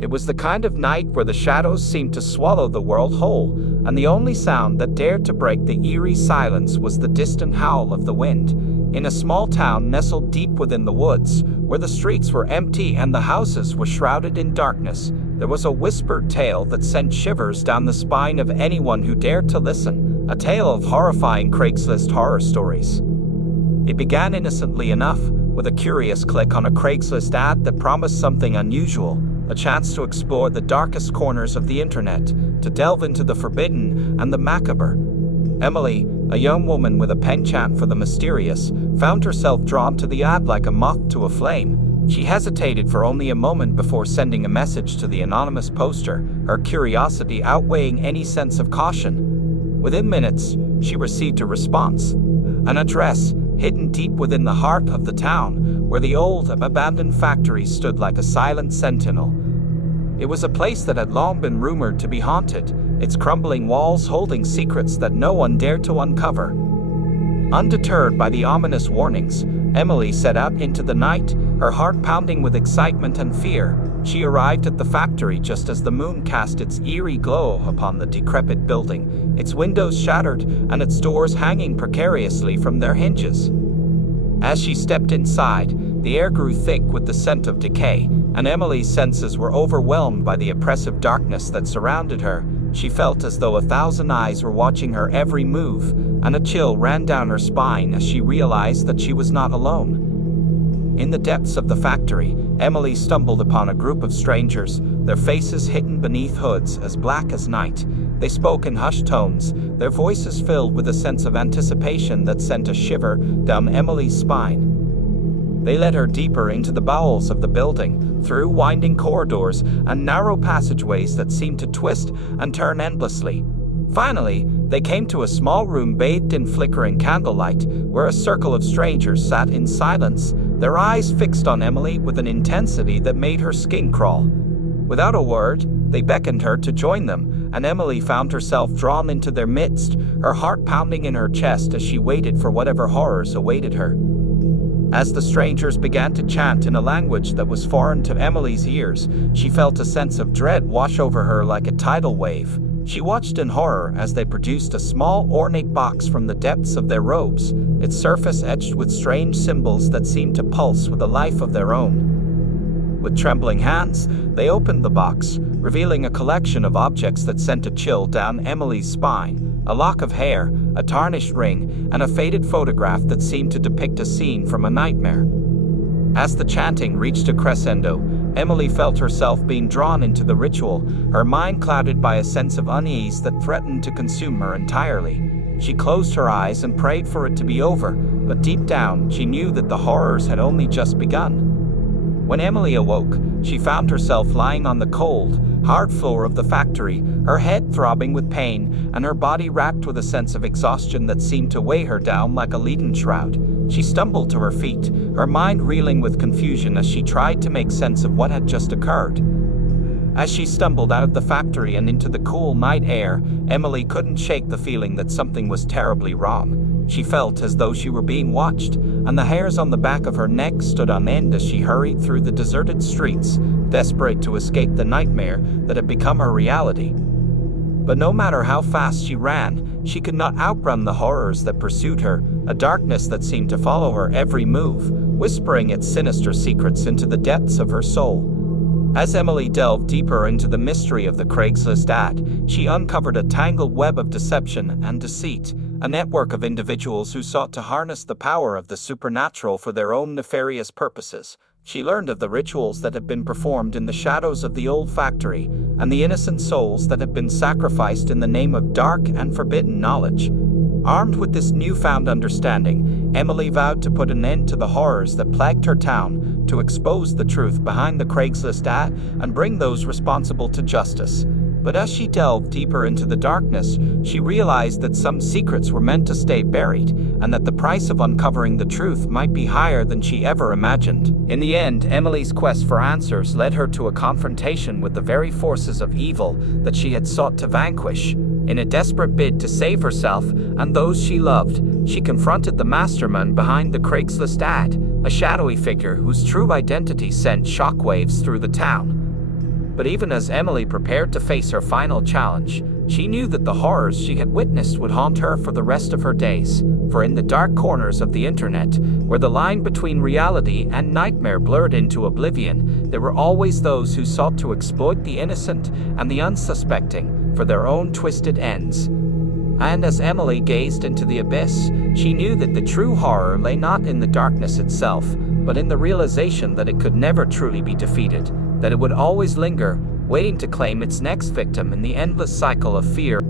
It was the kind of night where the shadows seemed to swallow the world whole, and the only sound that dared to break the eerie silence was the distant howl of the wind. In a small town nestled deep within the woods, where the streets were empty and the houses were shrouded in darkness, there was a whispered tale that sent shivers down the spine of anyone who dared to listen, a tale of horrifying Craigslist horror stories. It began innocently enough, with a curious click on a Craigslist ad that promised something unusual, a chance to explore the darkest corners of the internet, to delve into the forbidden and the macabre. Emily, a young woman with a penchant for the mysterious, found herself drawn to the ad like a moth to a flame. She hesitated for only a moment before sending a message to the anonymous poster, her curiosity outweighing any sense of caution. Within minutes, she received a response, an address hidden deep within the heart of the town, where the old, abandoned factory stood like a silent sentinel. It was a place that had long been rumored to be haunted, its crumbling walls holding secrets that no one dared to uncover. Undeterred by the ominous warnings, Emily set out into the night, her heart pounding with excitement and fear. She arrived at the factory just as the moon cast its eerie glow upon the decrepit building, its windows shattered and its doors hanging precariously from their hinges. As she stepped inside, the air grew thick with the scent of decay, and Emily's senses were overwhelmed by the oppressive darkness that surrounded her. She felt as though 1,000 eyes were watching her every move, and a chill ran down her spine as she realized that she was not alone. In the depths of the factory, Emily stumbled upon a group of strangers, their faces hidden beneath hoods as black as night. They spoke in hushed tones, their voices filled with a sense of anticipation that sent a shiver down Emily's spine. They led her deeper into the bowels of the building, through winding corridors and narrow passageways that seemed to twist and turn endlessly. Finally, they came to a small room bathed in flickering candlelight, where a circle of strangers sat in silence, their eyes fixed on Emily with an intensity that made her skin crawl. Without a word, they beckoned her to join them, and Emily found herself drawn into their midst, her heart pounding in her chest as she waited for whatever horrors awaited her. As the strangers began to chant in a language that was foreign to Emily's ears, she felt a sense of dread wash over her like a tidal wave. She watched in horror as they produced a small, ornate box from the depths of their robes, its surface etched with strange symbols that seemed to pulse with a life of their own. With trembling hands, they opened the box, revealing a collection of objects that sent a chill down Emily's spine: a lock of hair, a tarnished ring, and a faded photograph that seemed to depict a scene from a nightmare. As the chanting reached a crescendo, Emily felt herself being drawn into the ritual, her mind clouded by a sense of unease that threatened to consume her entirely. She closed her eyes and prayed for it to be over, but deep down, she knew that the horrors had only just begun. When Emily awoke, she found herself lying on the cold, hard floor of the factory, her head throbbing with pain, and her body racked with a sense of exhaustion that seemed to weigh her down like a leaden shroud. She stumbled to her feet, her mind reeling with confusion as she tried to make sense of what had just occurred. As she stumbled out of the factory and into the cool night air, Emily couldn't shake the feeling that something was terribly wrong. She felt as though she were being watched, and the hairs on the back of her neck stood on end as she hurried through the deserted streets, desperate to escape the nightmare that had become her reality. But no matter how fast she ran, she could not outrun the horrors that pursued her, a darkness that seemed to follow her every move, whispering its sinister secrets into the depths of her soul. As Emily delved deeper into the mystery of the Craigslist ad, she uncovered a tangled web of deception and deceit, a network of individuals who sought to harness the power of the supernatural for their own nefarious purposes. She learned of the rituals that had been performed in the shadows of the old factory, and the innocent souls that had been sacrificed in the name of dark and forbidden knowledge. Armed with this newfound understanding, Emily vowed to put an end to the horrors that plagued her town, to expose the truth behind the Craigslist ad and bring those responsible to justice. But as she delved deeper into the darkness, she realized that some secrets were meant to stay buried, and that the price of uncovering the truth might be higher than she ever imagined. In the end, Emily's quest for answers led her to a confrontation with the very forces of evil that she had sought to vanquish. In a desperate bid to save herself and those she loved, she confronted the mastermind behind the Craigslist ad, a shadowy figure whose true identity sent shockwaves through the town. But even as Emily prepared to face her final challenge, she knew that the horrors she had witnessed would haunt her for the rest of her days. For in the dark corners of the internet, where the line between reality and nightmare blurred into oblivion, there were always those who sought to exploit the innocent and the unsuspecting for their own twisted ends. And as Emily gazed into the abyss, she knew that the true horror lay not in the darkness itself, but in the realization that it could never truly be defeated, that it would always linger, waiting to claim its next victim in the endless cycle of fear